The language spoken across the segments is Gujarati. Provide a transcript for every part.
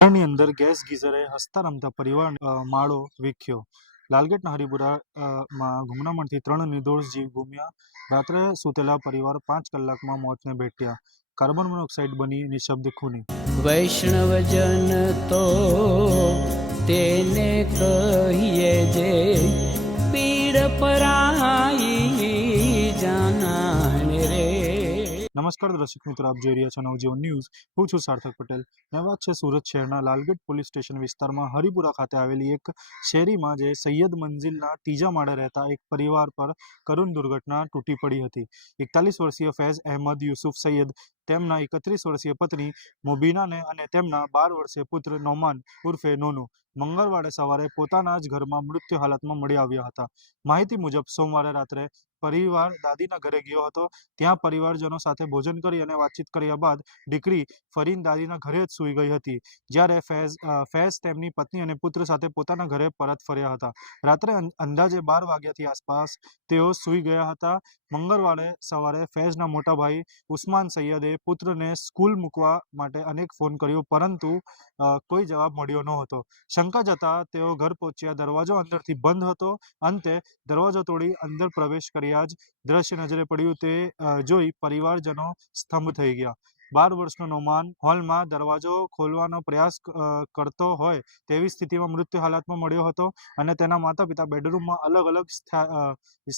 ઘરની અંદર ગેસ ગીઝરે હસતા રમતા પરિવાર માળો વીખ્યો. લાલગેટના હરિપુરામાં ગુમનામણથી 3 નિર્દોષ જીવ ગુમ્યા. રાત્રે સૂતેલા પરિવાર 5 કલાકમાં મોતને ભેટ્યા. કાર્બન મોનોક્સાઇડ બની નિઃશબ્દ ખૂની. વૈષ્ણવજન તો તેને કહીએ જે પીડ પરાઈ જાનાને રે. નમસ્કાર દર્શક મિત્રો, આપ જોઈ રહ્યા છો નવજીવન ન્યૂઝ. હું છું સાર્થક પટેલ. વાત છે સુરત શહેરના લાલગેટ પોલીસ સ્ટેશન વિસ્તારમાં હરિપુરા ખાતે આવેલી એક શેરીમાં જે સૈયદ મંઝિલના ત્રીજા માળે રહેતા એક પરિવાર પર કરુણ દુર્ઘટના તૂટી પડી હતી. 41 વર્ષીય ફૈઝ અહેમદ યુસુફ સૈયદ, તેમના 31 વર્ષીય પત્ની મુબીનાને અને તેમના 12 વર્ષીય પુત્ર નોમાન ઉર્ફે નોનુ મંગળવારે સવારે પોતાના જ ઘરમાં મૃત્યુ હાલતમાં મળી આવ્યા હતા. માહિતી મુજબ સોમવારે રાત્રે પરિવાર દાદીના ઘરે ગયો હતો. ત્યાં પરિવારજનો સાથે ભોજન કરી અને વાતચીત કર્યા બાદ દીકરી ફરીન દાદીના ઘરે જ સૂઈ ગઈ હતી. જ્યારે ફૈઝ તેમની પત્ની અને પુત્ર સાથે પોતાના ઘરે પરત ફર્યા હતા. રાત્રે અંદાજે 12 વાગ્યાથી આસપાસ તેઓ સૂઈ ગયા હતા. મંગળવારે સવારે ફૈઝના મોટા ભાઈ ઉસ્માન સૈયદે પુત્રને સ્કૂલ મૂકવા માટે અનેક ફોન કર્યો, પરંતુ કોઈ જવાબ મળ્યો નહોતો. શંકા જતા તેઓ ઘર પહોંચ્યા. દરવાજો અંદરથી બંધ હતો. અંતે દરવાજો તોડી અંદર પ્રવેશ કર્યા જ દ્રશ્ય નજરે પડ્યું તે જોઈ પરિવારજનો સ્તંભ થઈ ગયા. 12 વર્ષનો નોમાન હોલમાં દરવાજો ખોલવાનો પ્રયાસ કરતો હોય તેવી સ્થિતિમાં મૃત્યુ હાલતમાં મળ્યો હતો અને તેના માતા પિતા બેડરૂમમાં અલગ અલગ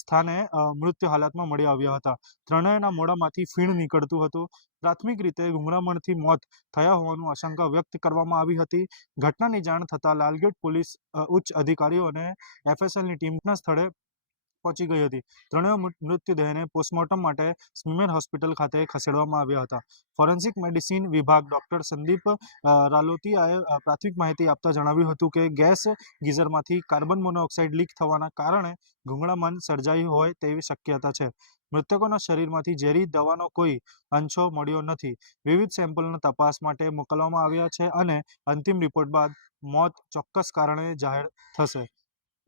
સ્થાને મૃત્યુ હાલતમાં મળી આવ્યા હતા. ત્રણેયના મોઢામાંથી ફીણ નીકળતું હતું. પ્રાથમિક રીતે ગુંગળામણથી મોત થયા હોવાની આશંકા વ્યક્ત કરવામાં આવી હતી. ઘટનાની જાણ થતાં લાલગેટ પોલીસ ઉચ્ચ અધિકારીઓ અને એફએસએલની ટીમના સ્થળે પહોંચી ગઈ હતી. ત્રણેય મૃતદેહને પોસ્ટમોર્ટમ માટે સ્મીમેર હોસ્પિટલ ખાતે ખસેડવામાં આવ્યા હતા. ફોરેન્સિક મેડિસિન વિભાગ ડોક્ટર સંદીપ રાલોતિયાએ પ્રાથમિક માહિતી આપતા જણાવ્યું હતું કે ગેસ ગીઝરમાંથી કાર્બન મોનોક્સાઇડ લીક થવાના કારણે ગુંગળામણ સર્જાઈ હોય તેવી શક્યતા છે. મૃતકોના શરીરમાંથી ઝેરી દવાનો કોઈ અંશો મળ્યો નથી. વિવિધ સેમ્પલના તપાસ માટે મોકલવામાં આવ્યા છે અને અંતિમ રિપોર્ટ બાદ મોત ચોક્કસ કારણે જાહેર થશે.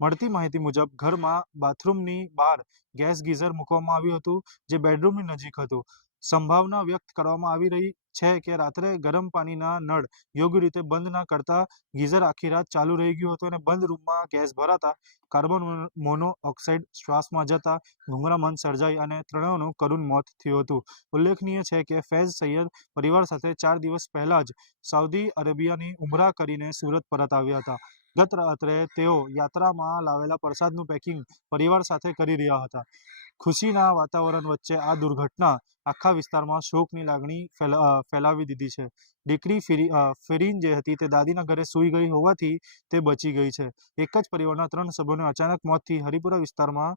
મળતી માહિતી મુજબ ઘરમાં બાથરૂમની બહાર ગેસ ગીઝર મૂકવામાં આવ્યું હતું, જે બેડરૂમની નજીક હતું. સંભાવના વ્યક્ત કરવામાં આવી રહી છે કે રાત્રે ગરમ પાણીના નળ યોગ્ય રીતે બંધ ન કરતા ગીઝર આખી રાત ચાલુ રહી ગયું હતું અને બંધ રૂમમાં ગેસ ભરાતા કાર્બન મોનોક્સાઇડ શ્વાસમાં જતા ગુંગળામણ સર્જાઈ અને ત્રણેયનું કરુણ મોત થયું હતું. ઉલ્લેખનીય છે કે ફૈઝ સૈયદ પરિવાર સાથે 4 દિવસ પહેલા જ સાઉદી અરેબિયાની ઉમરા કરીને સુરત પરત આવ્યા હતા. ગત રાત્રે તેઓ યાત્રામાં લાવેલા પ્રસાદનું પેકિંગ પરિવાર સાથે કરી રહ્યા હતા. ખુશીના વાતાવરણ વચ્ચે આ દુર્ઘટના આખા વિસ્તારમાં શોકની લાગણી ફેલાવી દીધી છે. દીકરી ફરીન જે હતી તે દાદીના ઘરે સૂઈ ગઈ હોવાથી તે બચી ગઈ છે. એક જ પરિવારના 3 સભ્યોને અચાનક મોતથી હરિપુરા વિસ્તારમાં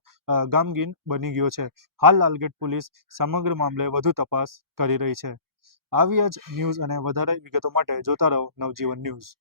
ગામગીન બની ગયો છે. હાલ લાલગેટ પોલીસ સમગ્ર મામલે વધુ તપાસ કરી રહી છે. આવી જ ન્યૂઝ અને વધારે વિગતો માટે જોતા રહો નવજીવન ન્યૂઝ.